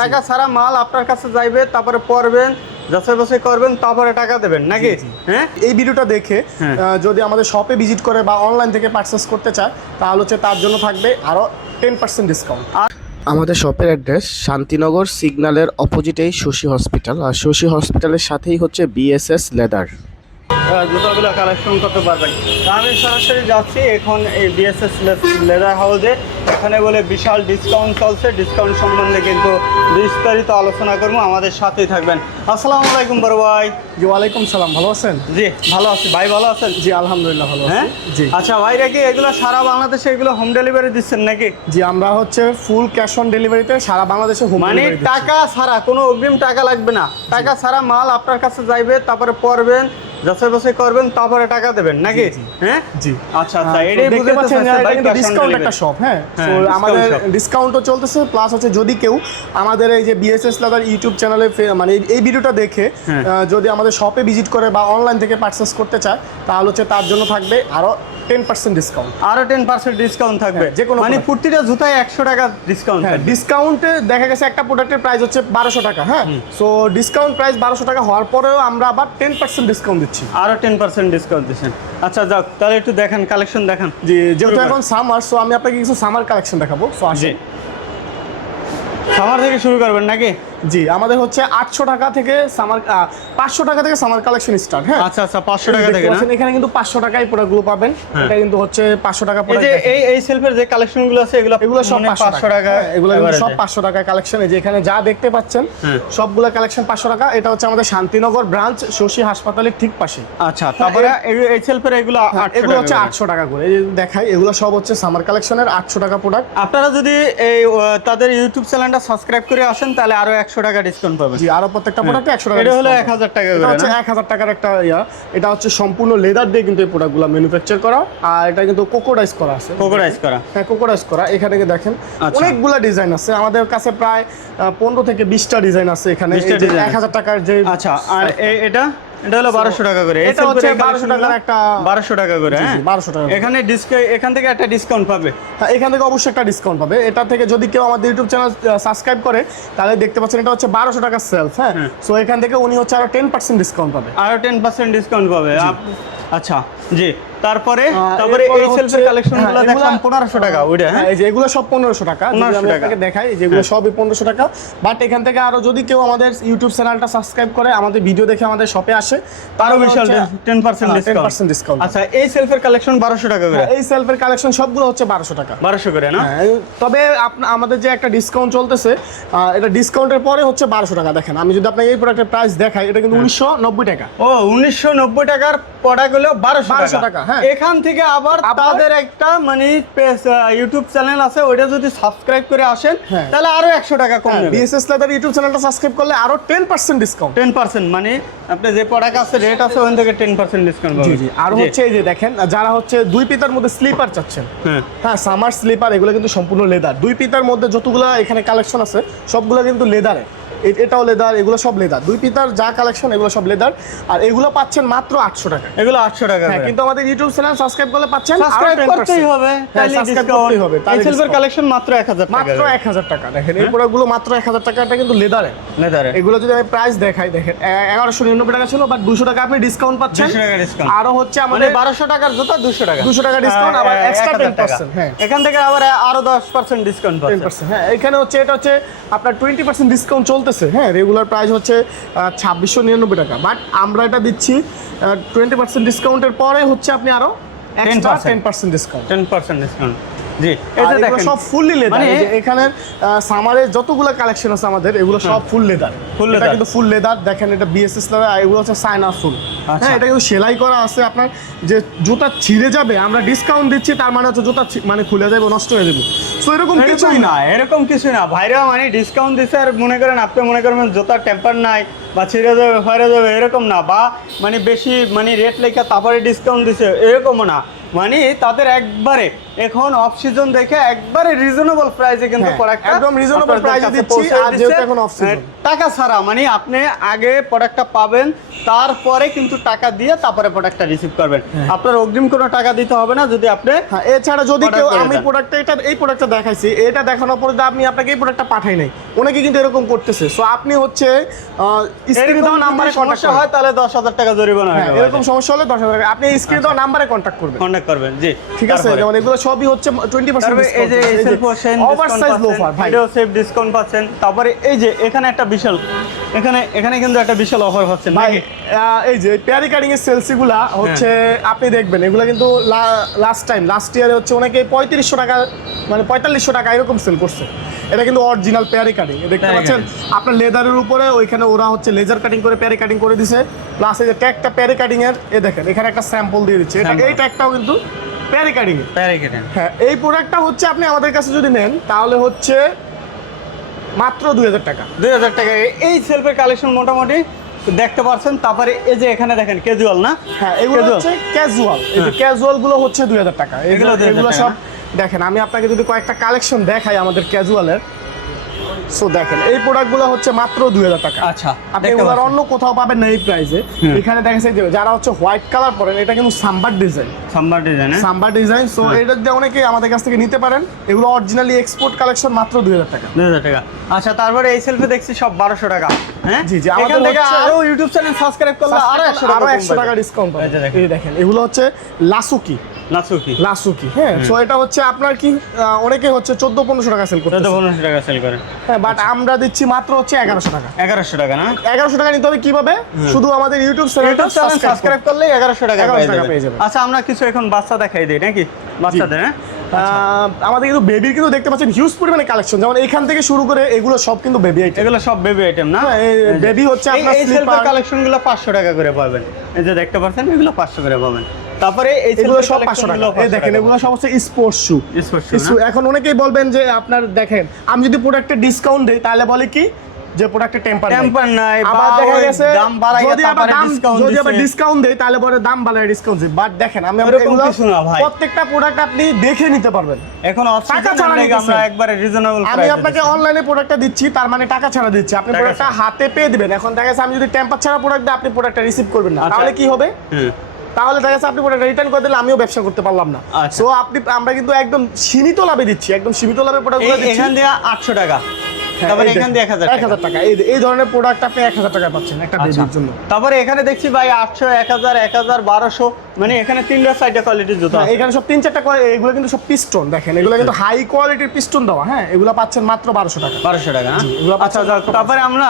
টাকা ছাড়া মাল আপনার কাছে যাইবে, তারপরে পড়বেন, যাচাই বাছাই করবেন, তারপরে টাকা দেবেন নাকি? হ্যাঁ, এই ভিডিওটা দেখে যদি আমাদের শপে ভিজিট করে বা অনলাইন থেকে পারচেস করতে চায় তাহলে হচ্ছে তার জন্য থাকবে আরও 10% ডিসকাউন্ট। আমাদের শপের অ্যাড্রেস শান্তিনগর সিগন্যালের অপোজিটেই শশী হসপিটাল, আর শশী হসপিটালের সাথেই হচ্ছে বিএসএস লেদার। জুতাগুলো কালেকশন করতে পারবেন। আমি সরাসরি যাচ্ছি এখন এই বিএসএস লেদার হাউসে। এখানে বলে বিশাল ডিসকাউন্ট চলছে, ডিসকাউন্ট সম্বন্ধে কিন্তু বিস্তারিত আলোচনা করবো, আমাদের সাথেই থাকবেন। আসসালামু আলাইকুম বড় ভাই। জি ওয়ালাইকুম সালাম, ভালো আছেন? জি ভালো আছি ভাই, ভালো আছেন? জি আলহামদুলিল্লাহ ভালো আছি। হ্যাঁ জি আচ্ছা ভাইরা কি এগুলো সারা বাংলাদেশে এগুলো হোম ডেলিভারি দিচ্ছেন নাকি? জি আমরা হচ্ছে ফুল ক্যাশ অন ডেলিভারিতে সারা বাংলাদেশে হোম মানে ডেলিভারি। টাকা ছাড়া, কোনো অগ্রিম টাকা লাগবে না, টাকা ছাড়া মাল আপনার কাছে যাইবে, তারপরে পড়বেন, যাচাই বাছাই করবেন, তারপরে টাকা দেবেন নাকি? হ্যাঁ জি আচ্ছা আচ্ছা, এটাই দেখতে পাচ্ছেন ভাই ডিসকাউন্ট একটা শপ। হ্যাঁ, তো আমাদের ডিসকাউন্টও চলতেছে, প্লাস হচ্ছে যদি কেউ আমাদের এই যে বিএসএস লেদার ইউটিউব চ্যানেলে মানে এই ভিডিওটা দেখে যদি আমাদের শপে ভিজিট করে বা অনলাইন থেকে পারচেস করতে চায় তাহলে হচ্ছে তার জন্য থাকবে আরও 10% ডিসকাউন্ট। আরো 10% ডিসকাউন্ট থাকবে, যে কোনো মানে প্রতিটা জুতায় 100 টাকা ডিসকাউন্ট। হ্যাঁ, ডিসকাউন্টে দেখা গেছে একটা প্রোডাক্টের প্রাইস হচ্ছে 1200 টাকা। হ্যাঁ, সো ডিসকাউন্ট প্রাইস 1200 টাকা হওয়ার পরেও আমরা আবার 10% ডিসকাউন্ট দিচ্ছি। আরো 10% ডিসকাউন্ট দিচ্ছেন। আচ্ছা যাক, তাহলে একটু দেখেন, কালেকশন দেখান। জি, যেহেতু এখন সামার, সো আমি আপনাকে কিছু সামার কালেকশন দেখাবো। সো আসেন, সামার থেকে শুরু করবেন নাকি? জি আমাদের হচ্ছে 800 টাকা থেকে সামার 500 টাকা থেকে সামার কালেকশন স্টার্ট। হ্যাঁ আচ্ছা আচ্ছা, 500 টাকা থেকে না? এখানে কিন্তু 500 টাকায় প্রোডাক্টগুলো পাবেন। এটা কিন্তু হচ্ছে 500 টাকা এই প্রোডাক্ট। যে এই সেলফের যে কালেকশনগুলো আছে এগুলো সব মানে 500 টাকা, এগুলো সব 500 টাকা কালেকশন। এই যে এখানে যা দেখতে পাচ্ছেন সবগুলো কালেকশন 500 টাকা। এটা হচ্ছে আমাদের শান্তিনগর ব্রাঞ্চ, শশী হাসপাতালের ঠিক পাশে। আচ্ছা, তারপরে এই সেলফের এগুলো 800 এগুলো টাকা হচ্ছে 800 টাকা করে। এই যে দেখাই, এগুলো সব হচ্ছে সামার কালেকশনের 800 টাকা প্রোডাক্ট। আপনারা যদি এই তাদের ইউটিউব চ্যানেলটা সাবস্ক্রাইব করে আসেন তাহলে আরো 100 টাকা ডিসকাউন্ট পাবেন। জি, আরো প্রত্যেকটা প্রোডাক্টে 100 টাকা। এটা হলো 1000 টাকা করে, এটা হচ্ছে 1000 টাকার একটা এটা হচ্ছে সম্পূর্ণ লেদার দিয়ে কিন্তু এই প্রোডাক্টগুলো ম্যানুফ্যাকচার করা, আর এটা কিন্তু কোকোডাইজ করা আছে। কোকোডাইজ করা? হ্যাঁ, কোকোডাইজ করা। এখানে দেখেন অনেকগুলো ডিজাইন আছে আমাদের কাছে, প্রায় 15 থেকে 20টা ডিজাইন আছে এখানে। 1000 টাকার যে আচ্ছা, আর এটা হলো 1200 টাকা করে। এটা হচ্ছে 1200 টাকার একটা 1200 টাকা করে। হ্যাঁ, 1200 টাকা। এখান থেকে একটা ডিসকাউন্ট পাবে। হ্যাঁ, এখান থেকে অবশ্যই একটা ডিসকাউন্ট পাবে। এটা থেকে যদি কেউ আমাদের ইউটিউব চ্যানেল সাবস্ক্রাইব করে তাহলে দেখতে পাচ্ছেন এটা হচ্ছে 1200 টাকার সেলস। হ্যাঁ, সো এখান থেকে উনি হচ্ছে আরো 10% ডিসকাউন্ট পাবে। আরো 10% ডিসকাউন্ট পাবে। আচ্ছা জি, তারপরে এই সেলফের কালেকশনগুলো দেখলাম 1500 টাকা। ওইটা হ্যাঁ, এই যে এগুলো সব 1500 টাকা। আমি আপনাকে দেখাই, যেগুলো সবই 1500 টাকা। বাট এখান থেকে আরো যদি কেউ আমাদের ইউটিউব চ্যানেলটা সাবস্ক্রাইব করে আমাদের ভিডিও দেখে আমাদের শপে আসে তারও বিশাল 10% ডিসকাউন্ট। আচ্ছা, এই সেলফের কালেকশন 1200 টাকা করে। এই সেলফের কালেকশন সবগুলো হচ্ছে 1200 টাকা। 1200 করে না? তবে আমাদের যে একটা ডিসকাউন্ট চলতেছে, এটা ডিসকাউন্টের পরে হচ্ছে 1200 টাকা। দেখেন, আমি যদি আপনাকে এই প্রোডাক্টের প্রাইস দেখাই, এটা কিন্তু 1990 টাকা। ও, 1990 টাকার প্রোডাক্ট হলো 1200 টাকা। হ্যাঁ, এখান থেকে আবার তাদের একটা মানে ইউটিউব চ্যানেল আছে, ওইটা যদি সাবস্ক্রাইব করে আসেন তাহলে আরো 100 টাকা কম নেবে। বিএসএস লেদার ইউটিউব চ্যানেলটা সাবস্ক্রাইব করলে আরো 10% ডিসকাউন্ট। 10% মানে আপনি যে প্রোডাক্ট আছে রেট আছে ওখান থেকে 10% ডিসকাউন্ট পাবেন। জি, আর হচ্ছে এই যে দেখেন, যারা হচ্ছে 2 পিতার মধ্যে স্লিপার চাচ্ছেন, হ্যাঁ সামার স্লিপার, এগুলো কিন্তু সম্পূর্ণ লেদার। 2 পিতার মধ্যে যতগুলো এখানে কালেকশন আছে সবগুলো কিন্তু লেদারে। এটাও লেদার, এগুলো সব লেদার। 2 পিতার যা কালেকশন এগুলো সব লেদার, আর এগুলো পাচ্ছেন মাত্র 800 টাকা। এগুলো 800 টাকা। হ্যাঁ, কিন্তু আমাদের ইউটিউব চ্যানেল সাবস্ক্রাইব করলে পাচ্ছেন সাবস্ক্রাইব করতেই হবে, তাহলে ডিসকাউন্ট হবে। এই সিলভার কালেকশন মাত্র 1000 টাকা। মাত্র 1000 টাকা। দেখেন এই প্রোডাক্টগুলো মাত্র 1000 টাকা। এটা কিন্তু লেদারে। এগুলো যদি আমি প্রাইস দেখাই, দেখেন 1199 টাকা ছিল, বাট 200 টাকা আপনি ডিসকাউন্ট পাচ্ছেন। 200 টাকা ডিসকাউন্ট। আরো হচ্ছে আমাদের 1200 টাকার জুতা 200 টাকা। 200 টাকা ডিসকাউন্ট, আবার এক্সট্রা 10%। হ্যাঁ, এখান থেকে আবার আরো 10% ডিসকাউন্ট পাচ্ছেন। 10%। হ্যাঁ, এখানে হচ্ছে এটা হচ্ছে আপনার 20% ডিসকাউন্ট চলতেছে। হ্যাঁ, রেগুলার প্রাইস হচ্ছে 2699 টাকা, বাট আমরা এটা দিচ্ছি 20% ডিসকাউন্টের পরে হচ্ছে আপনি আরো এক্সট্রা 10% ডিসকাউন্ট। 10% ডিসকাউন্ট। জি, এটা দেখেন সব ফুললি লেদার। এখানে সামারে যতগুলো কালেকশন আছে আমাদের, এগুলো সব ফুল লেদার। এটা কিন্তু ফুল লেদার। দেখেন, এটা বিএসএস লেদার, আর এগুলো হচ্ছে সাইনা ফুল। হ্যাঁ, এটা কিন্তু সেলাই করা আছে। আপনার যে জুতা ছিঁড়ে যাবে, আমরা ডিসকাউন্ট দিচ্ছি, তার মানে হচ্ছে জুতা মানে খুলে যাবে, নষ্ট হয়ে যাবে। সো এরকম কিছুই না, এরকম কিছু না ভাইরা, মানে ডিসকাউন্ট দিচ্ছে আর মনে করেন আপনি মনে করেন জুতার টেম্পার নাই বা ছিঁড়ে যাবে, ফেরে যাবে, এরকম না। বা মানে বেশি মানে রেট লেখা তারপরে ডিসকাউন্ট দিচ্ছে, এরকমও না। মানে তাদের একবারে এখন অফ সিজন দেখে একবারে রিজনেবল প্রাইসে কিন্তু প্রোডাক্টটা একদম রিজনেবল প্রাইসে দিচ্ছি। আর যেহেতু এখন অফ সিজন, টাকা ছাড়া, মানে আপনি আগে প্রোডাক্টটা পাবেন, তারপরে কিন্তু টাকা দিয়ে তারপরে প্রোডাক্টটা রিসিভ করবেন। আপনার অগ্রিম কোনো টাকা দিতে হবে না যদি আপনি হ্যাঁ। এছাড়া যদি order কেউ করে আমি দেন। এই প্রোডাক্টটা দেখাইছি, এটা দেখানোর পরে যদি আমি আপনাকে এই প্রোডাক্টটা পাঠাই নাই, অনেকে কিন্তু এরকম করতেছে। সো আপনি হচ্ছে স্ক্রিনে দেওয়া নাম্বারে সমস্যা হয় তাহলে 10,000 টাকা জরিমানা হবে। এরকম সমস্যা হলে 10,000 টাকা আপনি স্ক্রিনে দেওয়া নাম্বারে কন্ট্যাক্ট করবেন। কন্টাক্ট করবেন, জি ঠিক আছে। যেমন এগুলো সবই হচ্ছে 20% এই যে এসএল পোর্শন ওভারসাইজ লোফার ভাই, ভিডিও সেভ ডিসকাউন্ট পাচ্ছেন। তারপরে এই যে এখানে একটা বিশাল এখানে কিন্তু একটা বিশাল অফার পাচ্ছেন ভাই নাকি? এই যে প্যারি কাটিং এর সেলসিগুলা হচ্ছে আপনি দেখবেন এগুলা কিন্তু লাস্ট ইয়ারে হচ্ছে অনেকে 3500 টাকা মানে 4500 টাকা এরকম সেল করছে। এটা কিন্তু অরিজিনাল প্যারি কাটিং দেখতে Perry পাচ্ছেন আপনার লেদারের উপরে, ওইখানে ওরা হচ্ছে লেজার কাটিং করে প্যারি কাটিং করে দিছে। প্লাস এই যে ট্যাগটা প্যারি কাটিং এর দেখেন এখানে একটা স্যাম্পল দিয়ে দিচ্ছে, এটা এই ট্যাগটাও কিন্তু প্যারি কাটিং এর। প্যারিকেটেন হ্যাঁ, এই প্রোডাক্টটা হচ্ছে আপনি আমাদের কাছে যদি নেন তাহলে হচ্ছে মাত্র 2000 টাকা। 2000 টাকা এই সেলফের কালেকশন মোটামুটি দেখতে পাচ্ছেন। তারপরে এই যে এখানে দেখেন ক্যাজুয়াল না, হ্যাঁ এগুলো Casual? হচ্ছে ক্যাজুয়াল, এই যে ক্যাজুয়াল গুলো হচ্ছে 2000 টাকা। এগুলো 2000 এগুলো টাকা সব দেখেন, আমি আপনাকে যদি কয়েকটা কালেকশন দেখাই আমাদের ক্যাজুয়ালের, সো দেখেন এই প্রোডাক্টগুলো হচ্ছে মাত্র 2000 টাকা। আচ্ছা, আপনি দেখতে এগুলো পাচ্ছেন। অন্য কোথাও পাবেন না এই প্রাইসে। এখানে দেখা যাচ্ছে যে যারা হচ্ছে হোয়াইট কালার পরেন, এটা কিন্তু sambar design, sambar design sambar design. So এটা দিয়ে অনেকে আমাদের কাছ থেকে নিতে পারেন। এগুলো অরিজিনালি এক্সপোর্ট কালেকশন, মাত্র 2000 টাকা। 2000 টাকা। আচ্ছা, তারপরে এই সেলফে দেখছি সব 1200 টাকা। হ্যাঁ জি, জি, আমাদের এখান থেকে হচ্ছে- আরো ইউটিউব চ্যানেল সাবস্ক্রাইব করলে আরো 100 টাকা ডিসকাউন্ট পাবেন। এই যে দেখেন। এই দেখেন এগুলো হচ্ছে লাসুকি, নাসুকি হ্যাঁ। সো এটা হচ্ছে আপনার কি অনেকে হচ্ছে 1400-1500 টাকা সেল করতে, 1500 টাকা সেল করে। হ্যাঁ, বাট আমরা দিচ্ছি মাত্র হচ্ছে 1100 টাকা। 1100 টাকা না? 1100 টাকা নিতে হবে কিভাবে? শুধু আমাদের ইউটিউব চ্যানেলটা ইউটিউব চ্যানেল সাবস্ক্রাইব করলে 1100 টাকা 1100 টাকা পেয়ে পেয়ে যাবেন। যাবেন। আচ্ছা, আমরা কিছু এখন বাচ্চা দেখাই দিই নাকি? বাচ্চাদের হ্যাঁ? আমাদের কিন্তু বেবির কিন্তু দেখতে পাচ্ছেন হিউজ পরিমাণে কালেকশন, যেমন এইখান থেকে শুরু করে এগুলো সব কিন্তু বেবি আইটেম। এগুলো সব বেবি আইটেম না? বেবি হচ্ছে আপনার এই সেলফের স্লিপার, কালেকশনগুলো 500 টাকা করে পাবেন। এই যে দেখতে পাচ্ছেন এগুলো 500 করে পাবেন। তারপরে এই এগুলো সেলফের সব 500 টাকা। এই দেখেন এগুলো সব হচ্ছে স্পোর্টস শু। এখন অনেকেই বলবেন যে আপনার দেখেন আমি যদি প্রোডাক্টে ডিসকাউন্ট দেই তাহলে বলে কি যে প্রোডাক্টে টেম্পার নাই, আবার দেখা গেছে দাম বাড়ায় যদি আবার ডিসকাউন্ট যদি আবার ডিসকাউন্ট দেই তাহলে পরে দাম বাড়ায় ডিসকাউন্ট দিই। বাট দেখেন আমি এরকম এগুলো কিছু না ভাই। প্রত্যেকটা প্রোডাক্ট আপনি দেখে নিতে পারবেন। এখন টাকা ছাড়া আমরা নিতেছেন। একবারে রিজনেবল আমি আপনাকে অনলাইনে প্রোডাক্টটা দিচ্ছি, তার মানে টাকা ছাড়া দিচ্ছি, আপনি টাকা প্রোডাক্টটা হাতে পেয়ে দিবেন। এখন দেখা যাচ্ছে আমি যদি টেম্পার ছাড়া প্রোডাক্ট দিই আপনি প্রোডাক্টটা রিসিভ করবেন না, আচ্ছা। তাহলে কি হবে? হুম। তাহলে দেখা যাচ্ছে আপনি প্রোডাক্ট রিটার্ন করে দিলে আমিও ব্যবসা করতে পারলাম না। আচ্ছা। সো আমরা কিন্তু একদম সীমিত লাভে দিচ্ছি, একদম সীমিত লাভে প্রোডাক্টগুলো দিচ্ছি। এখান দিয়ে 800 টাকা, হ্যাঁ, তারপরে এই এখান দিয়ে 1000 টাকা। 1000 টাকা। এই ধরনের প্রোডাক্ট আপনি 1000 টাকা পাচ্ছেন একটা আচ্ছা। বেবির জন্য। তারপরে এখানে দেখছি ভাই 800, 1000, 1000, 1200, মানে এখানে 3-4টা কোয়ালিটির জুতা আছে। এখানে সব 3-4টা এগুলো কিন্তু সব পিস্টন, দেখেন এগুলো কিন্তু হাই কোয়ালিটির পিস্টন দেওয়া। হ্যাঁ, এগুলো পাচ্ছেন মাত্র 1200 টাকা। 1200 টাকা না? এগুলো আচ্ছা, পাচ্ছেন মাত্র তারপরে আমরা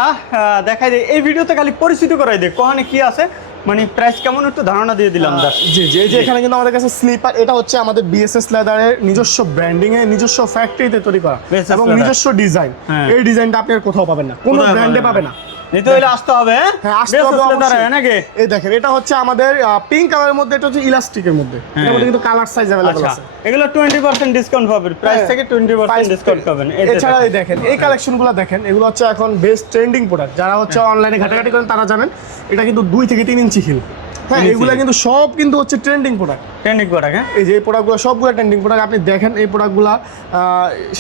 দেখাই দিই এই ভিডিওতে, খালি পরিচিত করাই দিই কোহানে কি আছে, মানে প্রাইস কেমন একটু ধারণা দিয়ে দিলাম। জি জি, এই যে এখানে কিন্তু আমাদের কাছে স্লিপার, এটা হচ্ছে আমাদের বিএসএস লেদারের নিজস্ব ব্র্যান্ডিং এ নিজস্ব ফ্যাক্টরিতে তৈরি করা BSS এবং leather। নিজস্ব ডিজাইন। হ্যাঁ। এই ডিজাইনটা আপনি আর কোথাও পাবেন না, কোনো কোথাও ব্র্যান্ডে পাবেন পাবেন না। না। নিতে হলে আসতে হবে। হ্যাঁ, আসতে হবে অবশ্যই। নাকি? এই দেখেন এটা হচ্ছে আমাদের পিঙ্ক কালারের মধ্যে, এটা হচ্ছে ইলাস্টিকের মধ্যে, এর মধ্যে কিন্তু কালার সাইজ अवेलेबल আচ্ছা, আছে। এগুলো 20% ডিসকাউন্ট পাবেন, প্রাইস হ্যাঁ, থেকে 20% ডিসকাউন্ট পাবেন। এছাড়া এই দেখেন এই কালেকশনগুলো দেখেন, এগুলো হচ্ছে এখন বেস্ট ট্রেন্ডিং প্রোডাক্ট। যারা হচ্ছে অনলাইনে ঘাটাঘাটি করেন তারা জানেন এটা কিন্তু 2 থেকে 3 ইঞ্চি হিল। হ্যাঁ, 3 ইঞ্চি এগুলো কিন্তু সব কিন্তু হচ্ছে ট্রেন্ডিং প্রোডাক্ট। Trending product. হ্যাঁ, এই যে এই প্রোডাক্টগুলো সবগুলো ট্রেন্ডিং প্রোডাক্ট। আপনি দেখেন এই প্রোডাক্টগুলো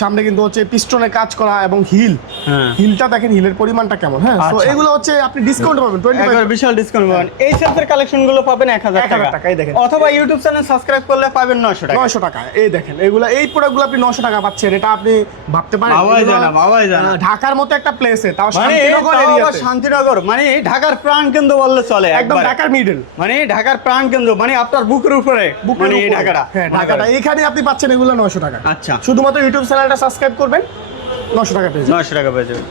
সামনে কিন্তু হচ্ছে পিস্টনে কাজ করা এবং হ্যাঁ। হিলটা দেখেন, হিলের পরিমাণটা কেমন। হ্যাঁ, তো আচ্ছা। এগুলো হচ্ছে আপনি ডিসকাউন্ট পাবেন একবার 25%। বিশাল ডিসকাউন্ট পাবেন। এই সেলফের কালেকশনগুলো পাবেন 1000 1000 টাকা। টাকা, এই দেখেন। অথবা ইউটিউব চ্যানেল সাবস্ক্রাইব করলে পাবেন 900 টাকা। 900 টাকা। এই দেখেন এগুলো, এই প্রোডাক্টগুলো আপনি 900 টাকা পাচ্ছেন, এটা আপনি ভাবতে পারেন। ভাবাই এগুলো, যায় না, ভাবাই যায় না। ঢাকার মতো একটা প্লেসে, তাও মানে শান্তিনগর তাও আবার এরিয়াতে, শান্তিনগর, মানে ঢাকার প্রাণ কেন্দ্র বললে চলে। একদম একবারে। ঢাকার মিডল, মানে ঢাকার প্রাণ কেন্দ্র, মানে আপনার বুকের উপরে, মানে এই ঢাকাটা। হ্যাঁ, ঢাকাটা এখানে আপনি পাচ্ছেন এগুলো 900 টাকা। আচ্ছা, শুধুমাত্র ইউটিউব চ্যানেলটা সাবস্ক্রাইব করবেন, 900 টাকা পেয়ে যাবেন। 900 টাকা পেয়ে যাবেন।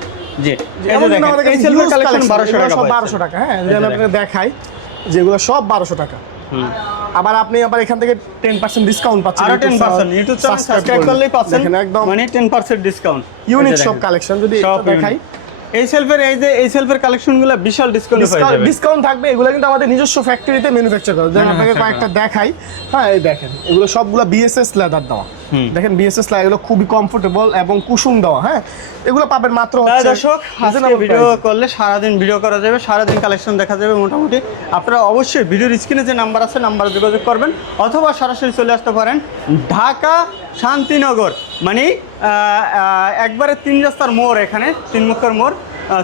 জি, এই এমন যে কিন্তু দেখেন, আমাদের এই কাছে সেলফের huge কালেকশন collection, 1200 এগুলো টাকা সব পাচ্ছেন। 1200 টাকা। হ্যাঁ, যদি আমি আপনাকে দেখাই যেগুলো সব 1200 টাকা। হুম। আবার আপনি আবার এখান থেকে 10% ডিসকাউন্ট পাচ্ছেন। আরো 10% ইউটিউব চ্যানেল সাবস্ক্রাইব করলেই পাচ্ছেন, দেখেন একদম মানে 10% ডিসকাউন্ট। ইউনিক সব কালেকশন। যদি সব একটু দেখাই, এই সেলফের, এই সেলফের কালেকশনগুলো বিশাল ডিসকাউন্ট হয়ে যাবে। ডিসকাউন্ট থাকবে। এগুলো কিন্তু আমাদের নিজস্ব ফ্যাক্টরিতে ম্যানুফ্যাকচার করা। যেমন আপনাকে কয়েকটা দেখাই। হ্যাঁ, এই দেখেন এগুলো সবগুলো বিএসএস লেদার দেওয়া। দেখেন বিএসএস লেদার, এগুলো খুবই কমফোর্টেবল এবং কুশন দেওয়া। হ্যাঁ, এগুলো পাবেন মাত্র হচ্ছে দর্শক, আজকে ভিডিও করলে সারাদিন ভিডিও করা যাবে, সারাদিন কালেকশন দেখা যাবে মোটামুটি। আপনারা অবশ্যই ভিডিওর স্ক্রিনে যে নাম্বার আছে নাম্বারে যোগাযোগ করবেন, অথবা সরাসরি চলে আসতে পারেন ঢাকা শান্তিনগর, মানে একবারে 3 রাস্তার মোড়, এখানে 3 মুখের মোড়,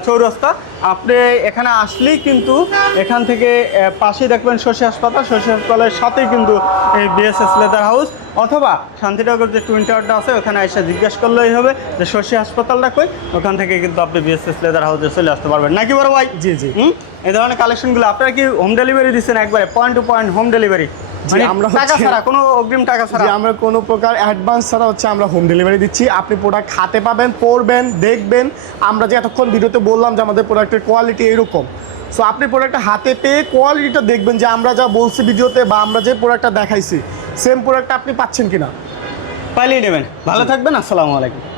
চৌরাস্তা। আপনি এখানে আসলেই কিন্তু এখান থেকে পাশেই দেখবেন শশী হাসপাতাল, শশী হাসপাতালের সাথেই কিন্তু এই বিএসএস লেদার হাউস, অথবা শান্তিনগর যে টুইন টাওয়ারটা আছে ওখানে এসে জিজ্ঞেস করলেই হবে যে শশী হাসপাতালটা কই, ওখান থেকে কিন্তু আপনি বিএসএস লেদার হাউসে চলে আসতে পারবেন নাকি বড় ভাই? জি জি। এই ধরনের কালেকশনগুলো আপনারা কি হোম ডেলিভারি দিচ্ছেন একবারে point to point home delivery? মানে আমরা টাকা ছাড়া, কোনো অগ্রিম টাকা ছাড়া? আমরা কোনো প্রকার অ্যাডভান্স ছাড়া হচ্ছে আমরা হোম ডেলিভারি দিচ্ছি। আপনি প্রোডাক্ট হাতে পাবেন, পরবেন, দেখবেন। আমরা যে এতক্ষণ ভিডিওতে বললাম যে আমাদের প্রোডাক্টের কোয়ালিটি এরকম, সো আপনি প্রোডাক্টটা হাতে পেয়ে কোয়ালিটিটা দেখবেন যে আমরা যা বলছি ভিডিওতে বা আমরা যে প্রোডাক্টটা দেখাইছি সেম প্রোডাক্টটা আপনি পাচ্ছেন কিনা। পাইলেই নেবেন। ভালো থাকবেন, আসসালামু আলাইকুম।